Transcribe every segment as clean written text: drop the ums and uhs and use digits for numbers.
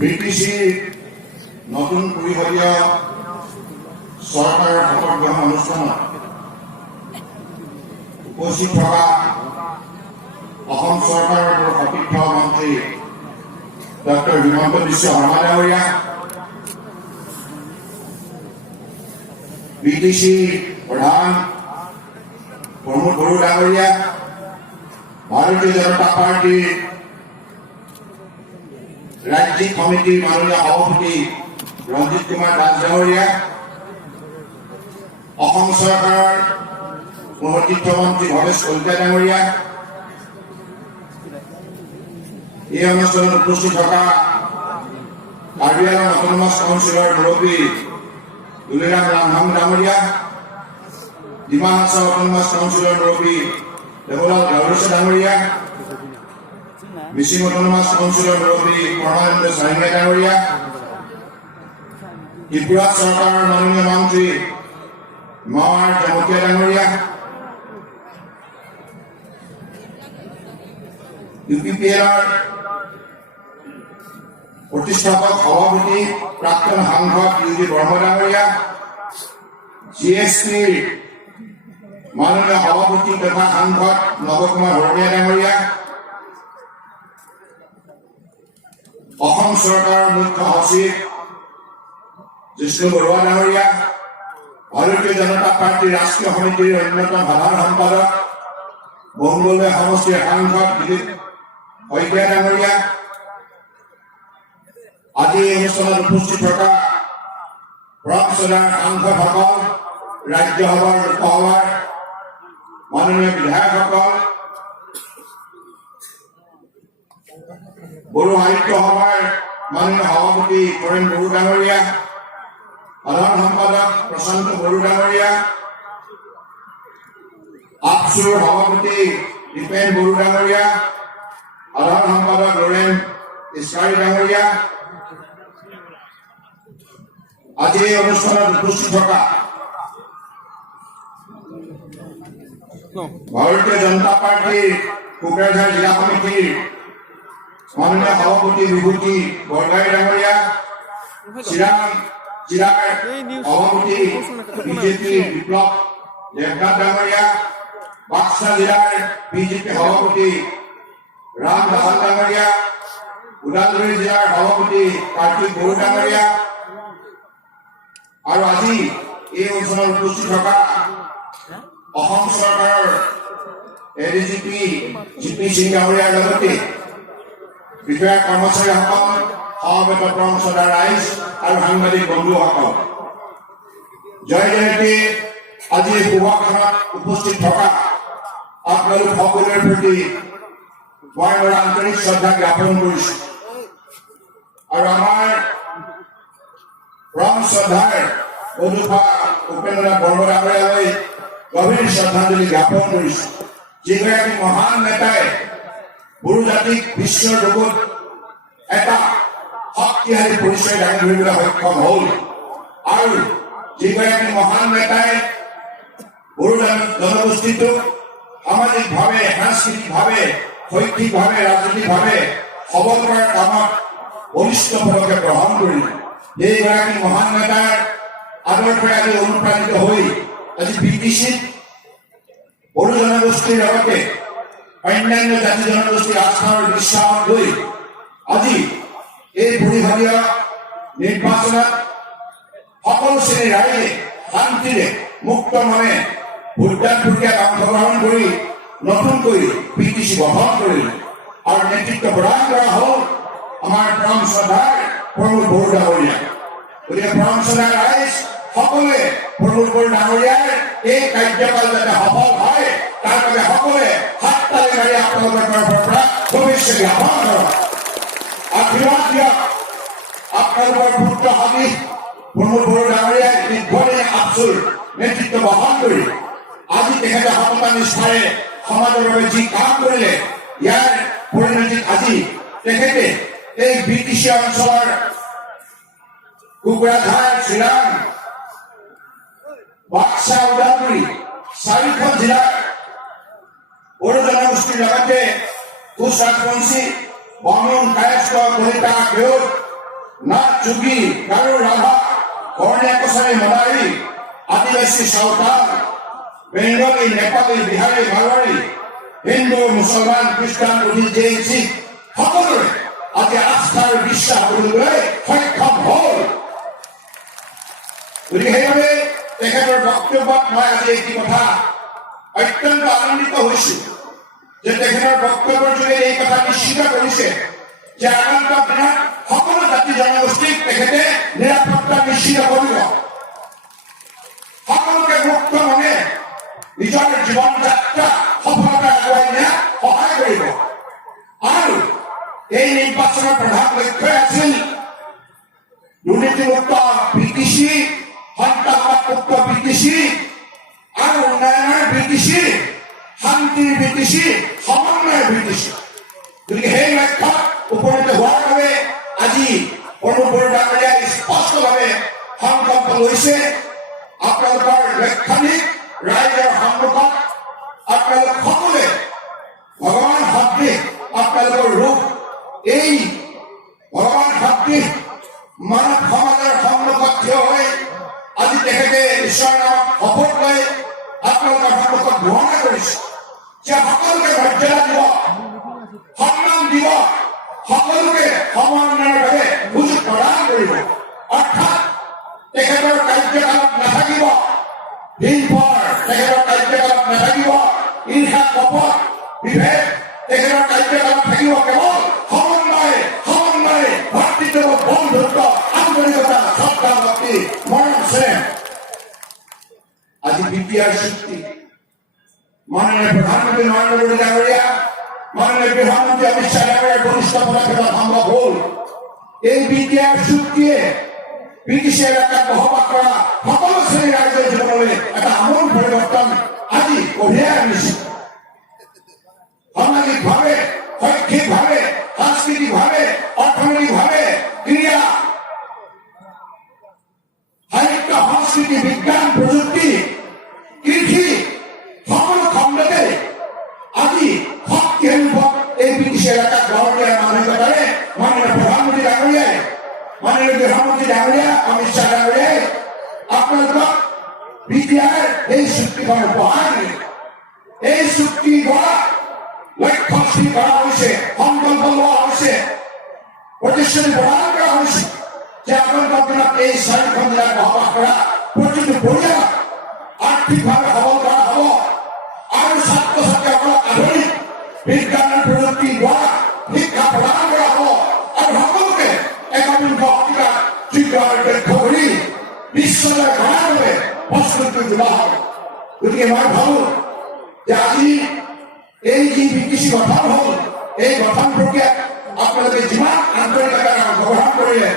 ব্ৰিটিশি নতুন পৰিষদীয় চৰকাৰৰ শপত গ্ৰহণ অনুষ্ঠানত উপস্থিত থকা অসম চৰকাৰৰ সতীৰ্থ মন্ত্ৰী ডক্টৰ হিমন্ত বিশ্ব শৰ্মা ডাঙৰীয়া, বিটিসি প্ৰধান প্ৰমোদ বড়ো ডাঙৰীয়া, ভাৰতীয় জনতা পাৰ্টিৰ ৰাজ্যিক কমিটিৰ মাননীয় সভাপতি ৰঞ্জিত কুমাৰ দাস ডাঙৰীয়া, অসম চৰকাৰৰ সতীৰ্থ মন্ত্ৰী ভৱেশ কলিতা ডাঙৰীয়া, এই অনুষ্ঠানত উপস্থিত থকা কাৰ্বি আংলং অট'নমাছ কাউন্সিলৰ মুৰব্বী দুলিৰাম ৰামহাং ডাঙৰীয়া, ডিমা হাছাও অট'নমাছ কাউন্সিলৰ মুৰব্বী দেৱলাল গাৱৰুচা ডাঙৰীয়া, মিচিং অট'নমাছ কাউন্সিলৰ মুৰব্বী পৰমানন্দ চাৰিঙীয়া ডাঙৰীয়া, ত্ৰিপুৰা চৰকাৰৰ মাননীয় মন্ত্ৰী মাৱাৰ জমকীয়া ডাঙৰীয়া, UPPLৰ প্ৰতিষ্ঠাপক সভাপতি প্ৰাক্তন সাংসদ UG বৰ্মা ডাঙৰীয়া, GSPৰ মাননীয় সভাপতি তথা সাংসদ নৱকুমাৰ বৰদলৈ ডাঙৰীয়া, অসম চৰকাৰৰ মুখ্য সচিব জিষ্ণু বৰুৱা ডাঙৰীয়া, ভাৰতীয় জনতা পাৰ্টীৰ ৰাষ্ট্ৰীয় সমিতিৰ অন্যতম সাধাৰণ সম্পাদক মংগলদৈ সমষ্টিৰ সাংসদ দিলীপ শইকীয়া ডাঙৰীয়া, আজি এই অনুষ্ঠানত উপস্থিত থকা প্ৰমচদাৰ সাংসদসকল, ৰাজ্যসভাৰ লোকসভাৰ মাননীয় বিধায়কসকল, বড়ো সাহিত্য সভাৰ মাননীয় সভাপতি তৰুণ বড়ো ডাঙৰীয়া, সাধাৰণ সম্পাদক প্ৰশান্ত বড়ো ডাঙৰীয়া, আপচুৰ সভাপতি দীপেন বড়ো ডাঙৰীয়া, সাধাৰণ সম্পাদক লৰেন ইছকাৰী ডাঙৰীয়া, আজি এই অনুষ্ঠানত উপস্থিত থকা ভাৰতীয় জনতা পাৰ্টীৰ কোকৰাঝাৰ জিলা সমিতিৰ মাননীয় সভাপতি বিভূতি বৰগাৰী ডাঙৰীয়া, চিৰাং জিলাৰ সভাপতি বিজেপি বিপ্লৱ দেৱনাথ ডাঙৰীয়া, বাক্সা জিলাৰ বিজেপি সভাপতি ৰাম দাস ডাঙৰীয়া, ওদালগুৰি জিলাৰ সভাপতি কাৰ্তিক বড়ো ডাঙৰীয়া, আৰু আজি এই অনুষ্ঠানত উপস্থিত থকা অসম চৰকাৰৰ ADGP GP সিং ডাঙৰীয়াৰ লগতে বিষয়া কৰ্মচাৰীসকল, সমবেত প্ৰমচদাৰ ৰাইজ আৰু সাংবাদিক বন্ধুসকল, জয় জয়ন্তী আজি এই শুভাখনত উপস্থিত থকা আপোনালোক সকলোৰে প্ৰতি মই মোৰ আন্তৰিক শ্ৰদ্ধা জ্ঞাপন কৰিছো আৰু আমাৰ পৰম শ্ৰদ্ধাৰ বন্ধুপা উপেন্দ্ৰনাথ বৰ্মা ডাঙৰীয়ালৈ গভীৰ শ্ৰদ্ধাঞ্জলি জ্ঞাপন কৰিছো, যিগৰাকী মহান নেতাই বড়ো জাতিক বিশ্বৰ যুগত এটা শক্তিশালী পৰিচয় দাঙি ধৰিবলৈ সক্ষম হ'ল আৰু যিগৰাকী মহান নেতাই বড়ো জনগোষ্ঠীটোক সামাজিকভাৱে, সাংস্কৃতিকভাৱে, শৈক্ষিকভাৱে, ৰাজনৈতিকভাৱে সবল কৰাৰ কামত বলিষ্ঠ পদক্ষেপ গ্ৰহণ কৰিলে। এইগৰাকী মহান নেতাৰ আদৰ্শৰে আজি অনুপ্ৰাণিত হৈ আজি বিটিচিত বড়ো জনগোষ্ঠীৰ লগতে অন্যান্য জাতি জনগোষ্ঠীৰ আস্থা আৰু বিশ্বাস লৈ আজি এই পৰিষদীয় নিৰ্বাচনত সকলো শ্ৰেণীৰ ৰাইজে শান্তিৰে মুক্ত মনে ভোটদান প্ৰক্ৰিয়াত অংশগ্ৰহণ কৰি নতুনকৈ বিটিচি গঠন কৰিলে আৰু নেতৃত্ব প্ৰদান কৰা হ'ল আমাৰ পৰম শ্ৰদ্ধাৰ প্ৰমোদ বড়ো ডাঙৰীয়া। গতিকে পৰম শ্ৰদ্ধাৰ ৰাইজ সকলোৱে প্ৰমোদ বড়ো ডাঙৰীয়াৰ এই কাৰ্যকাল যাতে সফল হয় তাৰ বাবে সকলোৱে হাত তালি মাৰি আপোনালোকৰ তৰফৰ পৰা শুভেচ্ছা জ্ঞাপন কৰক, আশীৰ্বাদ দিয়ক। আপোনালোকৰ পুত্ৰ সদৃশ প্ৰমোদ বড়ো ডাঙৰীয়াই দীৰ্ঘদিন আপচুৰ নেতৃত্ব বহন কৰি আজি তেখেতে সততা নিষ্ঠাৰে সমাজৰ বাবে যি কাম কৰিলে ইয়াৰ পৰিণতিত আজি তেখেতে এই বিটিচি অঞ্চলৰ কোকৰাঝাৰ, চিৰাং, বাক্সা, ওদালগুৰি চাৰিখন জিলাৰ বড়ো জনগোষ্ঠীৰ লগতে কোচ ৰাজবংশী বামুণ কায়স্থ কলিতা কেউট নাথ যোগী গাৰো ৰাভা কৰ্ণীয়া কছাৰী মদাৰী আদিবাসী সাঁওতাল বেংগলী নেপালী বিহাৰী মাৰোৱাৰী হিন্দু মুছলমান খ্ৰীষ্টান বুদ্ধিষ্ট জৈন শিখ সকলোৰে আজি আস্থাৰ বিশ্বাস কৰিবলৈ সক্ষম হ'ল। গতিকে সেইবাবে তেখেতৰ বক্তব্যত মই আজি এইটি কথা অত্যন্ত আনন্দিত হৈছো যে তেখেতৰ বক্তব্যৰ যোগে এই কথা নিশ্চিত কৰিছে যে আগন্তুক দিনত সকলো জাতি জনগোষ্ঠীক তেখেতে নিৰাপত্তা নিশ্চিত কৰিব, সকলোকে মুক্ত মনে নিজৰ জীৱন যাত্ৰা সফলতা আগুৱাই নিয়াত সহায় কৰিব। আৰু এই নিৰ্বাচনৰ প্ৰধান লক্ষ্য আছিল দুৰ্নীতিমুক্ত বিটিচি, সন্ত্ৰাসবাদমুক্ত বিটিচি আৰু উন্নয়নৰ বিটিচি, শান্তিৰ বিটিচি, সমন্বয়ৰ বিটিচি। গতিকে সেই লক্ষ্যত উপনীত হোৱাৰ বাবে আজি অনুপ বড়ো ডাঙৰীয়াই স্পষ্টভাৱে সংকল্প লৈছে। আপোনালোকৰ লক্ষণিক ৰাইজৰ সন্মুখত আপোনালোক সকলোৱে ভগৱান সদৃশ আপোনালোকৰ ৰূপ এই ভগৱান সদৃশ মানৱ সমাজৰ সন্মুখত থিয় হৈ আজি তেখেতে ঈশ্বৰৰ নামত শপত লৈ আপোনালোকৰ সন্মুখত ঘোষণা কৰিছে যে সকলোকে মৰ্যাদা দিব, সন্মান দিব, সকলোকে সমন্বয়ৰ বাবে সুযোগ প্ৰদান কৰিব। অৰ্থাৎ তেখেতৰ কাৰ্যকালত নাথাকিব হিংসৰ, তেখেতৰ কাৰ্যকালত নাথাকিব ঈৰ্ষা কপট বিভেদ, তেখেতৰ কাৰ্যকালত থাকিব কেৱল সমন্বয়, সমন্বয়, ভাতৃত্ববোধ, বন্ধুত্ব, আন্তৰিকতা, শ্ৰদ্ধা, ভক্তি, মৰম, স্নেহ। আজি বিটিআৰ চুক্তি মাননীয় প্ৰধানমন্ত্ৰী নৰেন্দ্ৰ মোদী ডাঙৰীয়া, মাননীয় গৃহমন্ত্ৰী অমিত শ্বাহ ডাঙৰীয়াৰ বৰিষ্ঠ পদক্ষেপত সম্ভৱ হ'ল। এই বিটিআৰ চুক্তিয়ে বিটিচি এলেকাত বসবাস কৰা সকলো শ্ৰেণীৰ ৰাইজৰ জীৱনলৈ এটা আমূল পৰিৱৰ্তন আজি কঢ়িয়াই আনিছে। সামাজিকভাৱে, শৈক্ষিকভাৱে, সাংস্কৃতিকভাৱে, অৰ্থনৈতিকভাৱে, ক্ৰীড়া, সাহিত্য, সংস্কৃতি, বিজ্ঞান, প্ৰযুক্তি, কৃষি সকলো খণ্ডতে আজি শক্তিশালী ৰূপত এই বিটিচি এলেকাত গঢ় দিয়াৰ মানসিকতাৰে মাননীয় প্ৰধানমন্ত্ৰী ডাঙৰীয়াই, মাননীয় গৃহমন্ত্ৰী ডাঙৰীয়া অমিত শ্বাহ ডাঙৰীয়াই আপোনালোকক বিটিআৰ এই চুক্তিখন উপহাৰ দিয়ে। এই চুক্তিৰ দ্বাৰা লক্ষ্য স্থিৰ কৰা হৈছে, সংকল্প লোৱা হৈছে, প্ৰতিশ্ৰুতি প্ৰদান কৰা হৈছে যে আগন্তুক দিনত এই চাৰিখন জিলাত বসবাস কৰা প্ৰতিটো পৰিয়াল আৰ্থিকভাৱে সবল কৰা হ'ব আৰু ছাত্ৰ ছাত্ৰীসকলক আধুনিক বিজ্ঞান প্ৰযুক্তিৰ দ্বাৰা শিক্ষা প্ৰদান কৰা হ'ব আৰু সকলোকে একবিংশ শতিকাত যোগ্য আৰু দক্ষ কৰি বিশ্বজয় কৰাৰ বাবে প্ৰস্তুত কৰি তোলা হ'ব। গতিকে মই ভাবোঁ যে আজি এই যি বিটিচি গঠন হ'ল, এই গঠন প্ৰক্ৰিয়াত আপোনালোকে যিমান আন্তৰিকতাৰে অংশগ্ৰহণ কৰিলে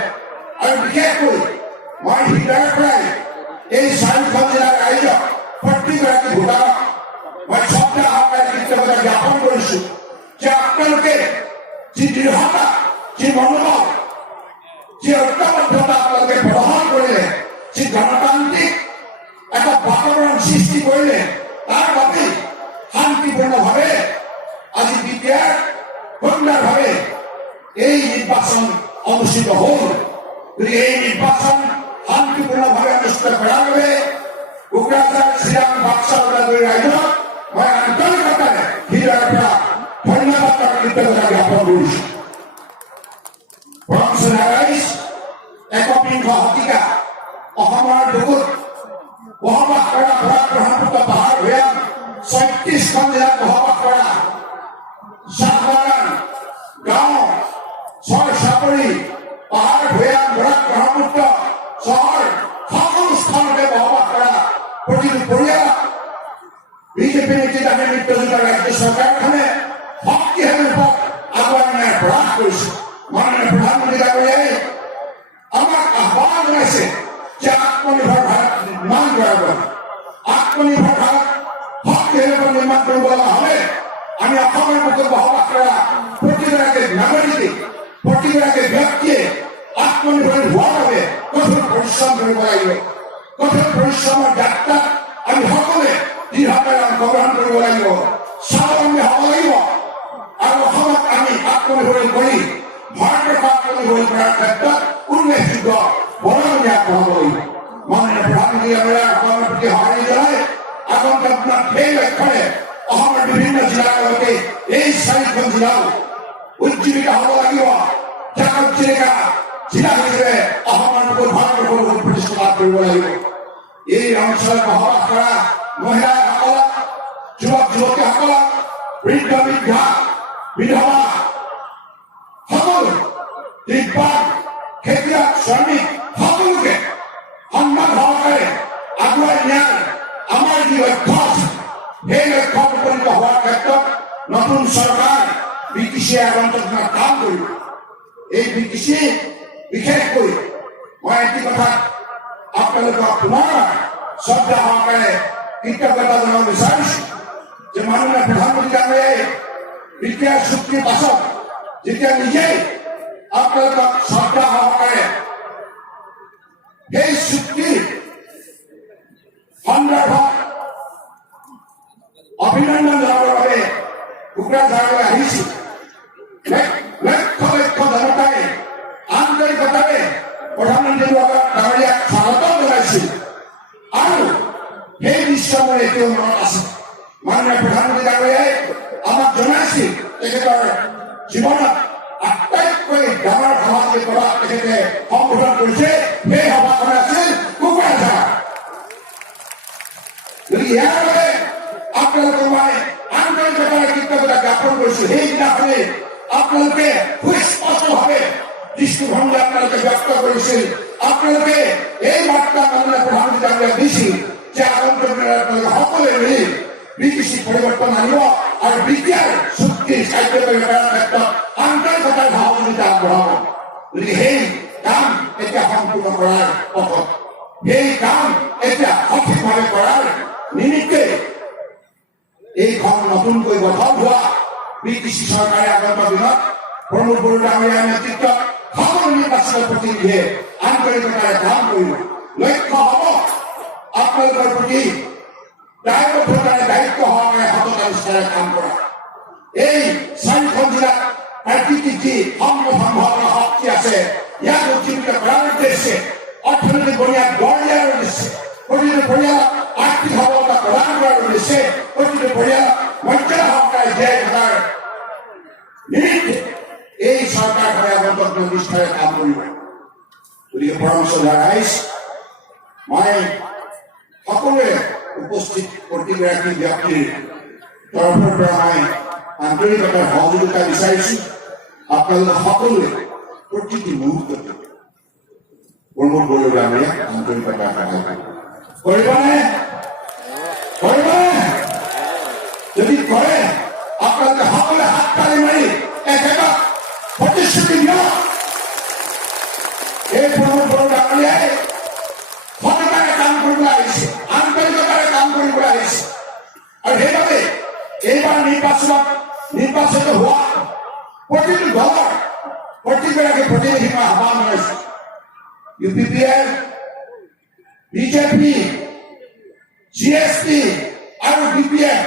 আৰু বিশেষকৈ মই হৃদয়ৰ পৰাই এই চাৰিখন জিলাৰ ৰাইজক প্ৰতিগৰাকী ভোটাৰক মই শ্ৰদ্ধা সহকাৰে কৃতজ্ঞতা জ্ঞাপন কৰিছো যে আপোনালোকে যি দৃঢ়তা, যি মনোবল, যি ঐক্যবদ্ধতা আপোনালোকে প্ৰদৰ্শন কৰিলে, যি গণতান্ত্ৰিক এটা বাতাবৰণ সৃষ্টি কৰিলে, তাৰ বাবে শান্তিপূৰ্ণভাৱে আজি বিটিআৰ সুন্দৰভাৱে এই নিৰ্বাচন অনুষ্ঠিত হ'ল। গতিকে এই নিৰ্বাচন শান্তিপূৰ্ণভাৱে অনুষ্ঠিত কৰাৰ বাবে কোকৰাঝাৰ, চিৰাং, বাক্সা, ওদালগুৰি ৰাইজক মই আন্তৰিকতাৰে হৃদয়ৰ পৰা ধন্যবাদ আৰু কৃতজ্ঞতা জ্ঞাপন কৰিছো। ৰাইজ একবিংশ শতিকা অসমৰ বুকুত বসবাস কৰা ব্ৰহ্মপুত্ৰ পাহাৰ ভৈয়াম ৩৬খন জিলাত বসবাস কৰা চাহ বাগান, গাঁও, চৰ চাপৰি, পাহাৰ ভৈয়াম, ব্ৰহ্মপুত্ৰ চহৰ সকলো স্থানতে বসবাস কৰা প্ৰতিটো পৰিয়াল বিজেপি নেতৃত্বাধীন মিত্ৰজোঁটৰ ৰাজ্য চৰকাৰখনে শক্তিশালী ৰূপত আগুৱাই নিয়াৰ প্ৰয়াস কৰিছে। মাননীয় প্ৰধানমন্ত্ৰী ডাঙৰীয়াই আমাক আহ্বান জনাইছে যে আত্মনিৰ্ভৰ ভাৰত নিৰ্মাণ কৰাৰ বাবে, আত্মনিৰ্ভৰ ভাৰত শক্তিশালী নিৰ্মাণ কৰিব লগা হ'লে আমি অসমৰ বুকুত বসবাস কৰা প্ৰতিগৰাকী নাগৰিকে, প্ৰতিগৰাকী ব্যক্তিয়ে আত্মনিৰ্ভৰ হোৱাৰ বাবে কঠোৰ পৰিশ্ৰম কৰিব লাগিব। কঠোৰ পৰিশ্ৰমৰ যাত্ৰাত আমি সকলোৱে দৃঢ়তাৰে অংশগ্ৰহণ কৰিব লাগিব, স্বাৱলম্বী হ'ব লাগিব আৰু অসমত আমি আত্মনিৰ্ভৰ কৰি ভাৰতবৰ্ষ আত্মনিৰ্ভৰ কৰাৰ ক্ষেত্ৰত উল্লেখযোগ্য বৰঙণি আগবঢ়াব লাগিব। মাননীয় প্ৰধানমন্ত্ৰী অসমৰ প্ৰতি সঁহাৰি জনাই আগন্তুক আপোনাৰ সেই লক্ষ্যৰে অসমৰ বিভিন্ন জিলাৰ লগতে এই 4খন জিলাও উজ্জীৱিত হ'ব লাগিব। জাকত জিলিকা জিলা হিচাপে অসমৰ বুকুত ভাৰতবৰ্ষৰ বুকুত প্ৰতিষ্ঠা লাভ কৰিব লাগিব। এই অঞ্চলত বসবাস কৰা মহিলাসকলক, যুৱক যুৱতীসকলক, বৃদ্ধ বৃদ্ধা, বিধৱা সকলো, দিব্যাংগ, খেতিয়ক, শ্ৰমিক সকলোকে সন্মান সহকাৰে আগুৱাই নিয়াৰ আমাৰ যি লক্ষ্য আছে, সেই লক্ষ্যত উপনীত হোৱাৰ ক্ষেত্ৰত নতুন চৰকাৰ বিটিচিয়ে আগন্তুক দিনত কাম কৰিব। এই বিটিচি বিশেষকৈ মই এটি কথাত আপোনালোকক পুনৰ শ্ৰদ্ধা সহকাৰে কৃতজ্ঞতা জনাব বিচাৰিছো যে মাননীয় প্ৰধানমন্ত্ৰী ডাঙৰীয়াই বিটিআৰ চুক্তিৰ পাছত যেতিয়া নিজেই আপোনালোকক শ্ৰদ্ধা সহকাৰে সেই চুক্তিৰ সন্দৰ্ভত অভিনন্দন জনাবৰ বাবে কোকৰাঝাৰলৈ আহিছিল। লক্ষ লক্ষ জনতাই আন্তৰিকতাৰে প্ৰধানমন্ত্ৰী ডাঙৰীয়াক স্বাগতম জনাইছিল আৰু সেই দৃশ্য মোৰ এতিয়াও মনত আছে। মাননীয় প্ৰধানমন্ত্ৰী ডাঙৰীয়াই আমাক জনাইছিল তেখেতৰ জীৱনত আটাইতকৈ ডাঙৰ সভা যে সভা তেখেতে সম্বোধন কৰিছে সেই সভাখন আছিল কোকৰাঝাৰ। গতিকে ইয়াৰ বাবে আপোনালোকক মই আন্তৰিকতাৰে কৃতজ্ঞতা জ্ঞাপন কৰিছো। সেইদিনাখনে আপোনালোকে সুস্পষ্টভাৱে দৃষ্টিভংগী আপোনালোকে ব্যক্ত কৰিছিল। আপোনালোকে এই বাৰ্তা মাননীয় প্ৰধানমন্ত্ৰী ডাঙৰীয়াক দিছিল যে আগন্তুক দিনত আপোনালোকে সকলোৱে মিলি বিটিচি পৰিৱৰ্তন আনিব আৰু বিটিআৰ চুক্তি কাৰ্যকৰী কৰাৰ ক্ষেত্ৰত আন্তৰিকতাৰ সহযোগিতা আগবঢ়াব। গতিকে সেই কাম এতিয়া সম্পূৰ্ণ কৰাৰ পথত, সেই কাম এতিয়া সঠিকভাৱে কৰাৰ নিমিত্তে এইখন নতুনকৈ গঠন হোৱা বিটিচি চৰকাৰে আগন্তুক দিনত প্ৰমোদ বড়ো ডাঙৰীয়াৰ নেতৃত্বত সকলো নিৰ্বাচিত প্ৰতিনিধিয়ে আন্তৰিকতাৰে কাম কৰিব। লক্ষ্য হ'ব আপোনালোকৰ প্ৰতি দায়বদ্ধতাৰে দায়িত্ব সহকাৰে সততা নিষ্ঠাৰে কাম কৰা। এই 4খন জিলাত প্ৰাকৃতিক যি সম্পদ সম্ভাৱনা শক্তি আছে ইয়াক উজ্জীৱিত কৰাৰ উদ্দেশ্যে অৰ্থনৈতিক বুনিয়াদ গঢ় দিয়াৰ উদ্দেশ্যে প্ৰতিটো পৰিয়ালক আৰ্থিক সবলতা প্ৰদান কৰাৰ উদ্দেশ্যে প্ৰতিটো পৰিয়ালক মৰ্যাদা সহকাৰে জীয়াই থকাৰ নিমিত্তে এই চৰকাৰখনে আগন্তুক নিষ্ঠাৰে কাম কৰিব। গতিকে পৰামৰ্শ জনাইছ মই সকলোৱে উপস্থিত প্ৰতিগৰাকী ব্যক্তিৰ তৰফৰ পৰা মই আন্তৰিকতাৰ সহযোগিতা বিচাৰিছো। আপোনালোক সকলোৱে প্ৰতিটো মুহূৰ্ততে প্ৰমোদ বড়ো ডাঙৰীয়াক আন্তৰিকতাৰ সহায় কৰিবনে? যদি কৰে আপোনালোকে সকলোৱে হাত তালি মাৰি এখেতক প্ৰতিশ্ৰুতি দিয়ক। এই প্ৰমোদ বড়ো ডাঙৰীয়াই সততাৰে কাম কৰিবলৈ আহিছে, আন্তৰিকতাৰে কাম কৰিবলৈ আহিছে আৰু সেইবাবে এইবাৰ নিৰ্বাচিত হোৱা প্ৰতিটো দলৰ প্ৰতিগৰাকী প্ৰতিনিধি মই আহ্বান জনাইছো। UPPL, বিজেপি, GSP আৰু BPF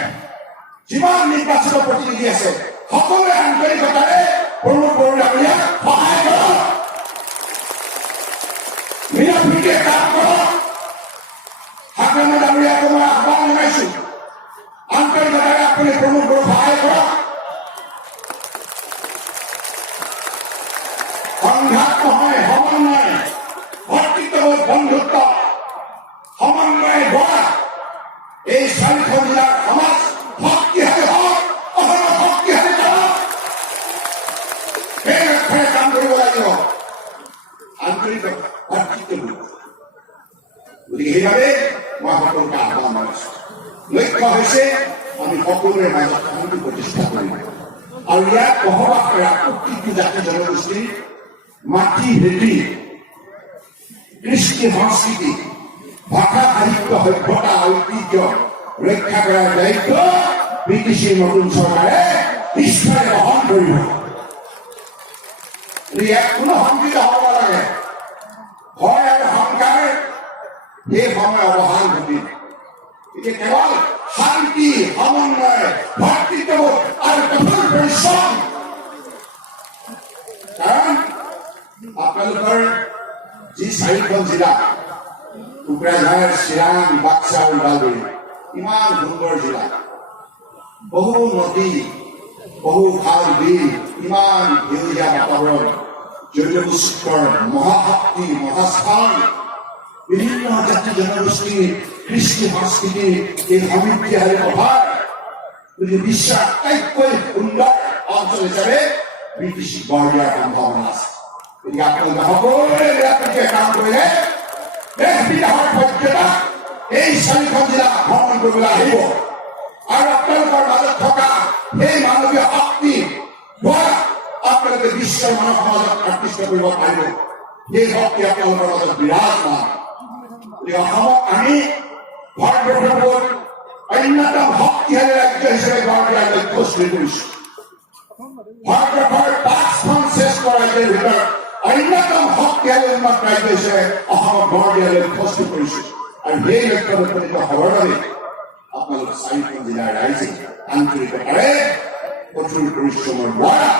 যিমান নিৰ্বাচিত প্ৰতিনিধি আছে সকলোৱে আন্তৰিকতাৰে প্ৰমোদ বড়ো ডাঙৰীয়াক সহায় কৰক, মিলা প্ৰীতিৰে কাম কৰক। হাগ্ৰামা ডাঙৰীয়াকো মই আহ্বান জনাইছো আন্তৰিকতাৰে আপুনি প্ৰমোদ বড়োক সহায় কৰক। সংঘাত নহয়, সমন্বয়, ভাতৃত্ববোধ, বন্ধুত্ব, সমন্বয় গঢ়া এই 4খন জিলাৰ সমাজ শক্তিশালী হওক, অসমৰ শক্তিশালী কৰক। সেই লক্ষ্যৰে কাম কৰিব লাগিব। আন্তৰিকতা, ভাতৃত্ববোধ। গতিকে সেইবাবে মই সকলোকে আহ্বান জনাইছো। লক্ষ্য হৈছে আমি সকলোৰে মাজত শান্তি প্ৰতিষ্ঠা কৰিম আৰু ইয়াত বসবাস কৰা প্ৰতিটো জাতি জনগোষ্ঠীৰ মাটি ভেটি, কৃষ্টি সংস্কৃতি, ভাষা সাহিত্য, সভ্যতা, ঐতিহ্য ৰক্ষা কৰাৰ দায়িত্ব বিটিচিৰ নতুন চৰকাৰে নিষ্ঠাৰে বহন কৰিব। ইয়াত কোনো সংকিত হ'ব নালাগে। ভয় আৰু শংকাৰ সেই সময় অৱসান ঘটিল। এতিয়া কেৱল শান্তি, সমন্বয়, ভাতৃত্ববোধ আৰু কঠোৰ পৰিশ্ৰম আপোনালোকৰ যি 4খন জিলা কোকৰাঝাৰ, চিৰাং, বাক্সা, ওদালগুৰি, ইমান সুন্দৰ জিলা, বহু নদী, বহু খাল বিল, ইমান সেউজীয়া বাতাবৰণ, জৈৱ বৈচিত্ৰ্যৰ মহাশক্তি, মহাস্থান, বিভিন্ন জাতি জনগোষ্ঠীৰ কৃষ্টি সংস্কৃতিৰ এই সমৃদ্ধিশালী প্ৰভাৱ, গতিকে বিশ্বৰ আটাইতকৈ সুন্দৰ অঞ্চল হিচাপে ব্ৰিটিছ গঢ় দিয়াৰ সম্ভাৱনা আছে। গতিকে আপোনালোকে সকলোৱে মিলাপ্ৰীতিৰে কাম কৰিলে দেশ বিদেশৰ পৰ্যটক এই 4খন জিলা ভ্ৰমণ কৰিবলৈ আহিব আৰু আপোনালোকৰ মাজত থকা সেই মানৱীয় শক্তি দ্বাৰা আপোনালোকে বিশ্বৰ মানৱ সমাজক আকৃষ্ট কৰিব পাৰিব। সেই শক্তি আপোনালোকৰ মাজত বিৰাজমান। গতিকে অসমক আমি ভাৰতবৰ্ষৰ অন্যতম শক্তিশালী ৰাজ্য হিচাপে গঢ় দিয়াৰ লক্ষ্য স্থিৰ কৰিছোঁ। ভাৰতবৰ্ষৰ 5খন শ্ৰেষ্ঠ ৰাজ্যৰ ভিতৰত অন্যতম শক্তিশালী উন্নত ৰাজ্য হিচাপে অসমক গঢ় দিয়াৰ লক্ষ্য স্থিৰ কৰিছোঁ। আৰু সেই লক্ষ্যত উপনীত হ'বৰ বাবে আপোনালোক 4খন জিলাৰ ৰাইজে আন্তৰিকতাৰে কঠোৰ পৰিশ্ৰমৰ দ্বাৰা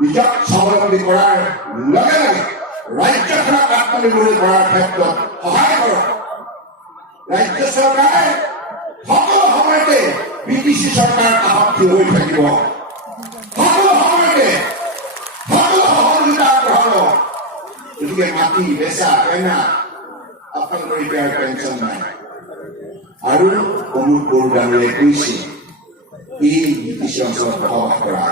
নিজক স্বাৱলম্বী কৰাৰ লগে লগে ৰাজ্যখনক আত্মনিৰ্ভৰ কৰাৰ ক্ষেত্ৰত সহায় কৰক। ৰাজ্য চৰকাৰে সকলো সময়তে বিটিচি চৰকাৰৰ কাষত থিয় হৈ থাকিব, সকলো সময়তে সকলো সহযোগিতা আগবঢ়াব। গতিকে মাটি বেচা কেনা আপোনালোকৰ এতিয়া টেনচন নাই। আৰু অমুক বড়ো ডাঙৰীয়াই কৈছে এই বিটিচি অঞ্চলত বসবাস কৰা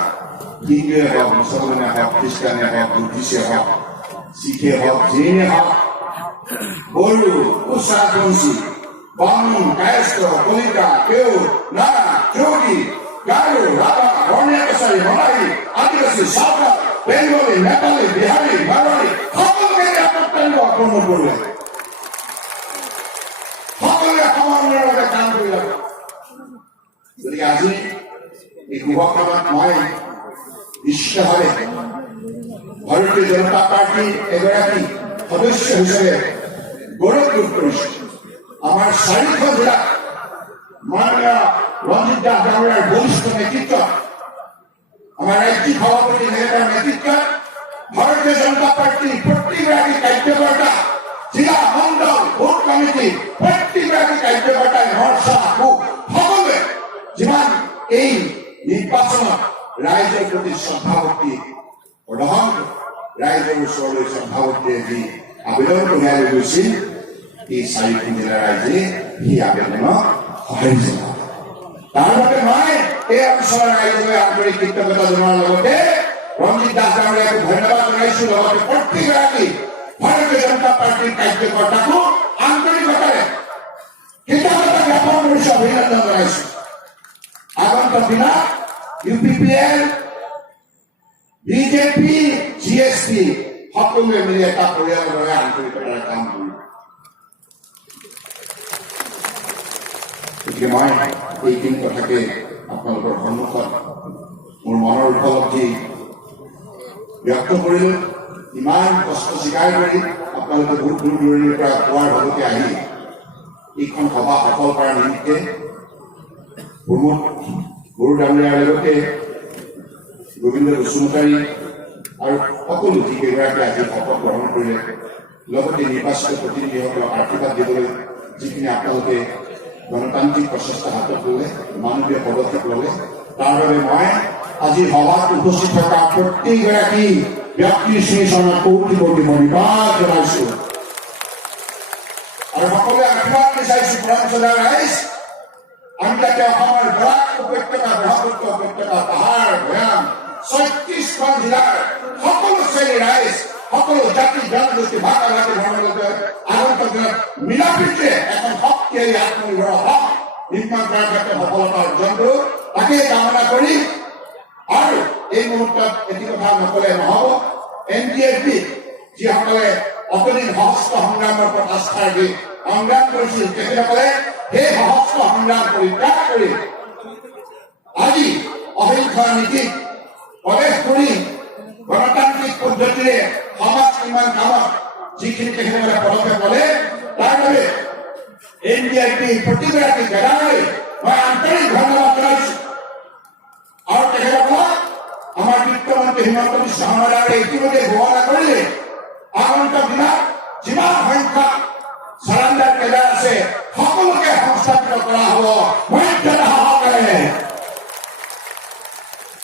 হিন্দুৱে হওক, মুছলমানে হওক, খ্ৰীষ্টানে হওক, বুদ্ধিষ্টে হওক, শিখে হওক, জৈনে হওক, বড়ো, কোচা, বংশী, বামুণ, কায়স্থ, কলিতা, কেওট, নাগা, চৌকি, গাৰো, ৰাভা, বৰ্ণীয়া কছাৰী, মৰাৰী, আদিবাসী, সাঁওতাল, বেংগলী, নেপালী, বিহাৰী, মাৰোৱাৰী সকলোকে আপোনালোকে আক্ৰমণ কৰিলে, সকলোৱে সমন্বয়ৰ বাবে কাম কৰি যাব। গতিকে আজি এই শুভকামত মই নিশ্চিতভাৱে ভাৰতীয় জনতা পাৰ্টীৰ এগৰাকী সদস্য হিচাপে গৌৰৱ বোধ কৰিছোঁ। আমাৰ 4খন জিলাত মাননীয় ৰঞ্জিত দাস ডাঙৰীয়াৰ বলিষ্ঠ নেতৃত্বত, আমাৰ ৰাজ্যিক সভাপতি নেতাৰ নেতৃত্বত ভাৰতীয় জনতা পাৰ্টীৰ প্ৰত্যেকগৰাকী কাৰ্যকৰ্তা, জিলা, মণ্ডল, বুথ কমিটি প্ৰত্যেকগৰাকী কাৰ্যকৰ্তাই মৰ্চা সকলোৱে যিমান এই নিৰ্বাচনত ৰাইজৰ প্ৰতি শ্ৰদ্ধা ভক্তি প্ৰদৰ্শন, ৰাইজৰ ওচৰলৈ শ্ৰদ্ধা ভক্তিৰে যি আবেদন কঢ়িয়াই লৈ গৈছিল, এই 4খন জিলাৰ ৰাইজে সেই আবেদনক সঁহাৰি জনাব। তাৰ বাবে মই এই অঞ্চলৰ ৰাইজলৈ আন্তৰিক কৃতজ্ঞতা জনোৱাৰ লগতে ৰঞ্জিত দাস ডাঙৰীয়াক ধন্যবাদ জনাইছোঁ। লগতে প্ৰত্যেকগৰাকী ভাৰতীয় জনতা পাৰ্টীৰ কাৰ্যকৰ্তাকো আন্তৰিকতাৰে কৃতজ্ঞতা জ্ঞাপন কৰিছোঁ, অভিনন্দন জনাইছোঁ। আগন্তুক দিনত UPPL, BJP, GSP সকলোৱে মিলি এটা পৰিয়ালৰ দৰে আন্তৰিকতাৰে কাম কৰিব। গতিকে মই এইখিনি কথাকে আপোনালোকৰ সন্মুখত মোৰ মনৰ উপলব্ধি ব্যক্ত কৰিলোঁ। ইমান কষ্ট স্বীকাৰ কৰি আপোনালোকে বহুত দূৰ দূৰণিৰ পৰা পুৱাৰ ভাগতে আহি এইখন সভা সফল কৰাৰ নিমিত্তে প্ৰমোদ বড়ো ডাঙৰীয়াৰ লগতে গোবিন্দ বসুমতাৰী আৰু সকলো যিকেইগৰাকী আজি শপত গ্ৰহণ কৰিলে, লগতে নিৰ্বাচিত প্ৰতিনিধিসকলক আশীৰ্বাদ দিবলৈ যিখিনি আপোনালোকে গণতান্ত্ৰিক প্ৰচেষ্টা হাতত ল'লে, মানৱীয় পদক্ষেপ ল'লে, তাৰ বাবে মই আজি সভাত উপস্থিত থকা প্ৰত্যেকগৰাকী ব্যক্তিৰ শ্ৰীচৰণত কোটি কোটি ধন্যবাদ জনাইছোঁ আৰু সকলোৱে আশীৰ্বাদ বিচাৰিছোঁ। পূৰ্বাঞ্চলৰ ৰাইজ, আমি যাতে অসমৰ বৰাক উপত্যকা, ব্ৰহ্মপুত্ৰ উপত্যকা, পাহাৰ, ভৈয়াম 36খন জিলাৰ সকলো শ্ৰেণীৰ ৰাইজ, সকলো জাতি জনগোষ্ঠী, ভাষা ভাষী ধৰ্মলোকে আগন্তুক দিনত মিলাপ্ৰীতিৰে এখন শক্তিশালী আত্মনিৰ্ভৰ অসম নিৰ্মাণ কৰাৰ ক্ষেত্ৰত সফলতা অৰ্জন কৰোঁ, তাকেই কামনা কৰি আৰু এই মুহূৰ্তত এটি কথা নকলে নহ'ব। NDFB যিসকলে অতদিন সহস্ৰ সংগ্ৰামৰ ওপৰত আস্থা ৰাখি সংগ্ৰাম কৰিছিল, তেখেতসকলে সেই সহস্ৰ সংগ্ৰাম পৰিত্যাগ কৰি আজি অহিংসা নীতিত প্ৰৱেশ কৰি গণতান্ত্ৰিক পদ্ধতিৰে সমাজ নিৰ্মাণ কামত যিখিনি তেখেতসকলে পদক্ষেপ ল'লে, তাৰ বাবে NDFB প্ৰতিগৰাকী কেডাৰলৈ মই আন্তৰিক ধন্যবাদ জনাইছোঁ। আৰু তেখেতসকলক আমাৰ বিত্তমন্ত্ৰী হিমন্ত বিশ্ব শৰ্মা ডাঙৰীয়াই ইতিমধ্যে ঘোষণা কৰিলে কৰি আগন্তুক দিনত যিমান সংখ্যক চাৰেণ্ডাৰ কেডাৰ আছে সকলোকে সংস্থাপিত কৰা হ'ব মৰ্যাদা সহকাৰে।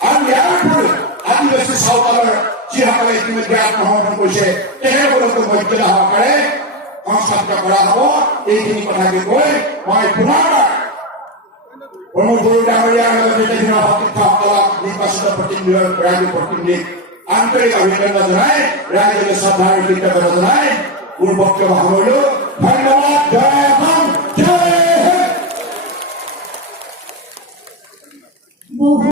আৰু ইয়াৰ উপৰিও আদিবাসী চাওতালৰ যিসকলে ইতিমধ্যে আত্মসমৰ্পণ কৰিছে তেখেতসকলকো মৰ্যাদা সহকাৰে সংস্থাপিত কৰা হ'ব। এইখিনি কথাকে কৈ মই পুনৰবাৰ প্ৰমোদ বড়ো ডাঙৰীয়াৰ লগতে বিভিন্ন সতীৰ্থসকলক নিৰ্বাচিত প্ৰতিনিধিক আন্তৰিক অভিনন্দন জনাই ৰাইজলৈ শ্ৰদ্ধা আৰু কৃতজ্ঞতা জনাই মোৰ বক্তব্য সামৰিলো। ধন্যবাদ। জয় অসম, জয়